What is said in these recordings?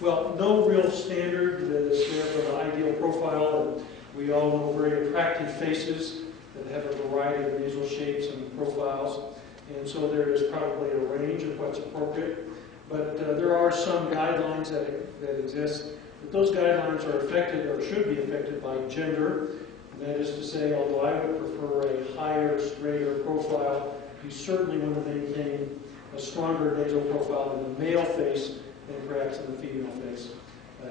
Well, no real standard is there for the ideal profile. And we all know very attractive faces that have a variety of nasal shapes and profiles. And so there is probably a range of what's appropriate. But there are some guidelines that exist. But those guidelines are affected or should be affected by gender. And that is to say, although I would prefer a higher, straighter profile, you certainly want to maintain a stronger nasal profile in the male face than perhaps in the female face.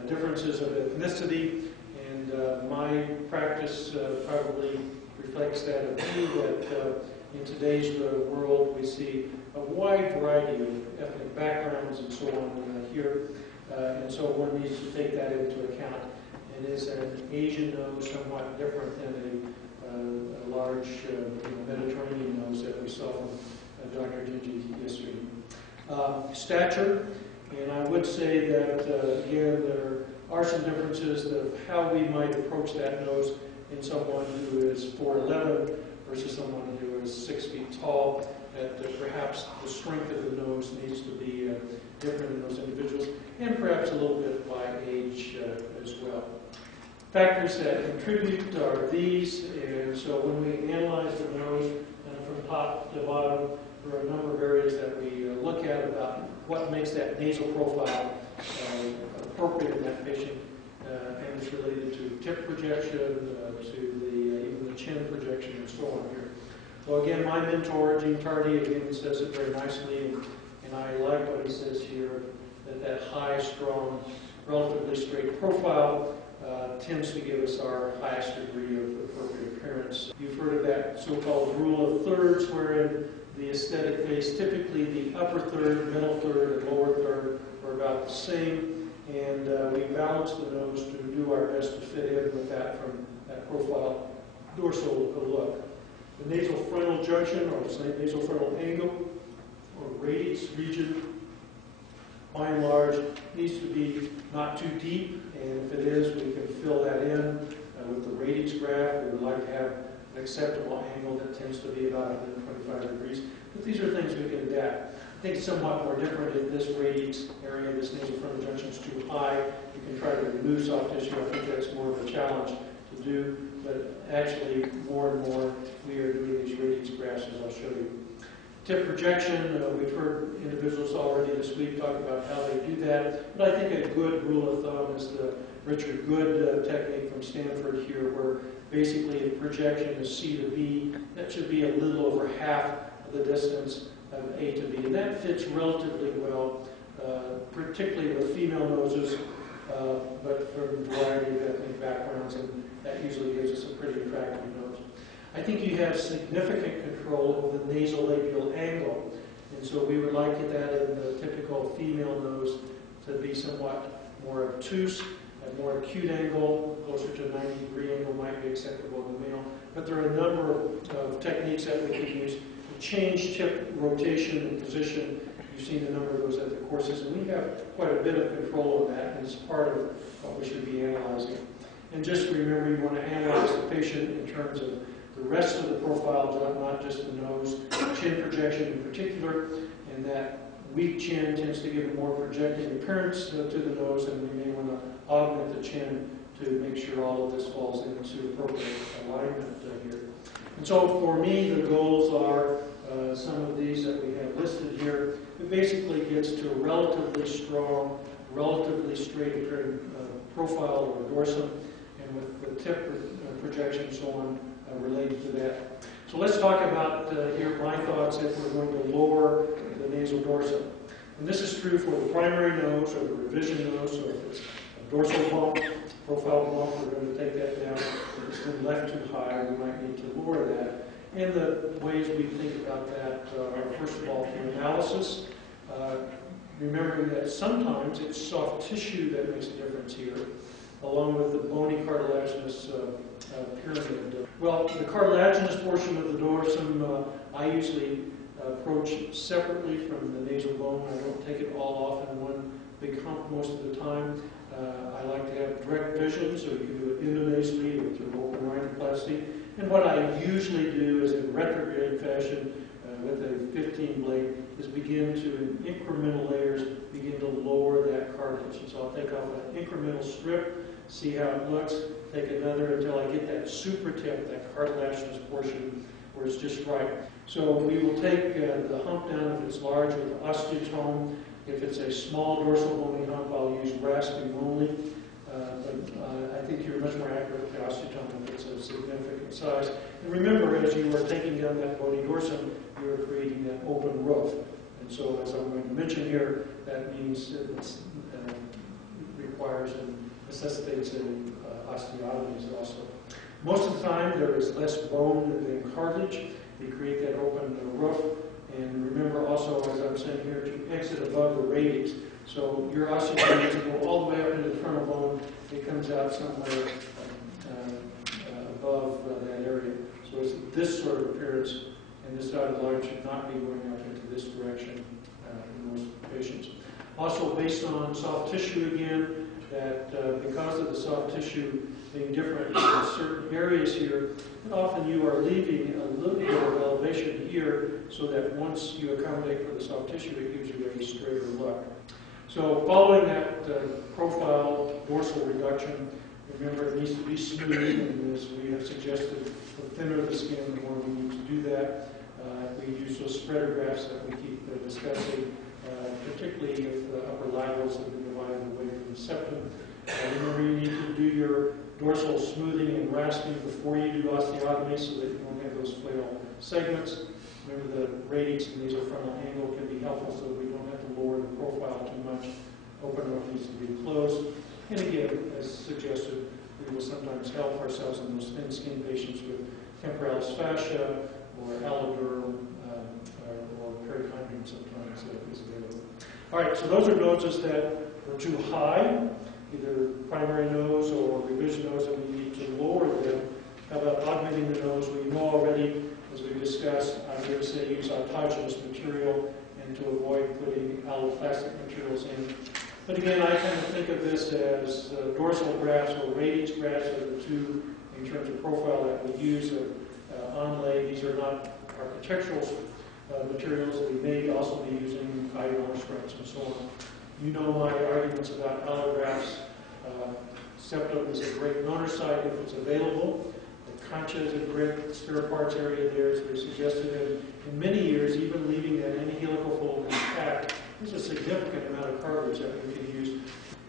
Differences of ethnicity, and my practice probably reflects that of you, that in today's world we see a wide variety of ethnic backgrounds and so on here, and so one needs to take that into account. And is an Asian nose somewhat different than a large Mediterranean nose that we saw from Dr. Gingy yesterday? Stature, and I would say that again there are some differences of how we might approach that nose in someone who is 4'11" versus someone who is 6 feet tall. That perhaps the strength of the nose needs to be different in those individuals, and perhaps a little bit by age as well. Factors that contribute are these, and so when we analyze the nose from top to bottom, there are a number of areas that we look at about what makes that nasal profile appropriate in that patient, and it's related to tip projection, to even the chin projection, and so on here. So again, my mentor, Gene Tardy, again says it very nicely, and I like what he says here, that high, strong, relatively straight profile tends to give us our highest degree of appropriate appearance. You've heard of that so-called rule of thirds, wherein the aesthetic face, typically the upper third, middle third, and lower third are about the same, and we balance the nose to do our best to fit in with that from that profile dorsal look. The nasal frontal junction, or nasal frontal angle, or radius region, by and large, needs to be not too deep, and if it is, we can fill that in with the radius graph. We would like to have an acceptable angle that tends to be about 125 degrees. But these are things we can adapt. I think it's somewhat more different if this radius area, this nasal frontal junction is too high. You can try to remove soft tissue. I think that's more of a challenge to do. But actually, more and more, we are doing these radius graphs, as I'll show you. Tip projection, we've heard individuals already this week talk about how they do that, but I think a good rule of thumb is the Richard Good technique from Stanford here, where basically a projection is C to B. That should be a little over half of the distance of A to B, and that fits relatively well, particularly with female noses, but from a variety of ethnic backgrounds, and that usually gives us a pretty attractive nose. I think you have significant control over the nasolabial angle, and so we would like that in the typical female nose to be somewhat more obtuse, a more acute angle, closer to a 90-degree angle might be acceptable in the male. But there are a number of techniques that we can use to change tip rotation and position. You've seen a number of those at the courses, and we have quite a bit of control of that, and it's part of what we should be analyzing. And just remember, you want to analyze the patient in terms of the rest of the profile, not just the nose, chin projection in particular, and that weak chin tends to give a more projecting appearance to the nose, and we may want to augment the chin to make sure all of this falls into appropriate alignment here. And so for me, the goals are some of these that we have listed here. It basically gets to a relatively strong, relatively straight appearing profile or dorsum, and with the tip projection and so on related to that. So let's talk about here my thoughts if we're going to lower the nasal dorsum. And this is true for the primary nose or the revision nose, so if it's a dorsal bump, profile bump, we're going to take that down. If it's been left too high, we might need to lower that. And the ways we think about that are, first of all, through analysis. Remembering that sometimes it's soft tissue that makes a difference here, along with the bony cartilaginous pyramid. Well, the cartilaginous portion of the dorsum I usually approach separately from the nasal bone. I don't take it all off in one big hump most of the time. I like to have direct vision, so you can do it endonasally or through open rhinoplasty. And what I usually do is in retrograde fashion with a 15 blade is begin to, in incremental layers, begin to lower that cartilage. And so I'll take off an incremental strip, see how it looks, take another until I get that super tip, that cartilaginous portion where it's just right. So we will take the hump down if it's large with osteotome. If it's a small dorsal bony hump, I'll use rasping only. But I think you're much more accurate with the osteotome if it's a significant size. And remember, as you are taking down that bony dorsum, you are creating that open roof. And so, as I'm going to mention here, that means it requires and necessitates an osteotomy also. Most of the time, there is less bone than cartilage. You create that open roof. And remember also, as I'm saying here, to exit above the radix. So your osteotomy to go all the way up into the frontal bone, it comes out somewhere above that area. So it's this sort of appearance, and this dotted line should not be going up into this direction in most patients. Also, based on soft tissue again, that because of the soft tissue being different in certain areas here, and often you are leaving a little bit of elevation here so that once you accommodate for the soft tissue, it gives you a straighter look. So following that profile dorsal reduction, remember it needs to be smooth, and as we have suggested, the thinner the skin, the more we need to do that. We use those spreader grafts that we keep discussing, particularly if the upper laterals have been divided away from the septum. Remember, you need to do your dorsal smoothing and rasping before you do osteotomy so that you don't have those flail segments. Remember, the radix and nasal frontal angle can be helpful so that we don't have to lower the profile too much. Open roof needs to be closed. And again, as suggested, we will sometimes help ourselves in those thin skin patients with temporalis fascia or alloderm or perichondrium sometimes is available. All right, so those are noses that are too high, either primary nose or revision nose, and we need to lower them. How about augmenting the nose? We know already, as we discussed, I'm going to say use autogenous material and to avoid putting alloplastic materials in. But again, I kind of think of this as dorsal grafts or radix grafts are the two in terms of profile that we use. Onlay, these are not architectural materials. We may also be using guide struts and so on. You know my arguments about allografts. Septum is a great donor site if it's available. The concha is a great spare parts area there, as we suggested. And in many years, even leaving that anhelical fold intact, there's a significant amount of cartilage that we can use.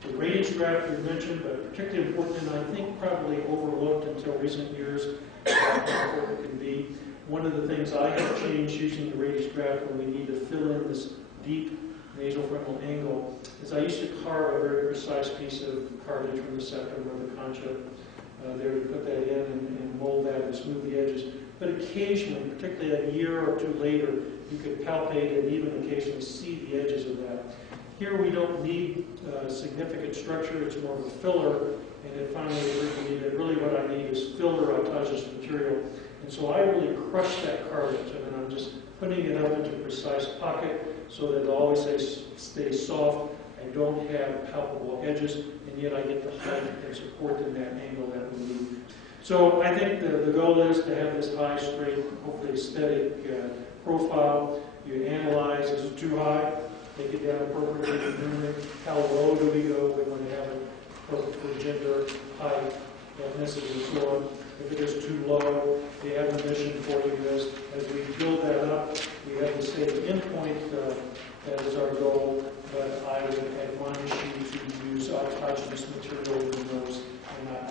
The radix graft we mentioned, but particularly important, and I think probably overlooked until recent years, how important it can be. One of the things I have changed using the radix graft when we need to fill in this deep nasal frontal angle is I used to carve a very precise piece of cartilage from the septum or the concha there to put that in and mold that and smooth the edges. But occasionally, particularly a year or two later, you could palpate and even occasionally see the edges of that. Here we don't need significant structure, it's more of a filler, and then finally really what I need is filler autogenous material. And so I really crush that cartilage, and then I'm just putting it up into a precise pocket so that it always stays soft. I don't have palpable edges, and yet I get the height and support in that angle that we need. So I think the goal is to have this high, straight, hopefully aesthetic profile. You analyze, is it too high? Take it down appropriately. How low do we go? We want to have it perfect for gender, height, ethnicity, and so on. If it is too low, the admonition for you is, as we build that up, we have the stated endpoint, that is our goal, but I would admonish you to use autogenous material in the nose and not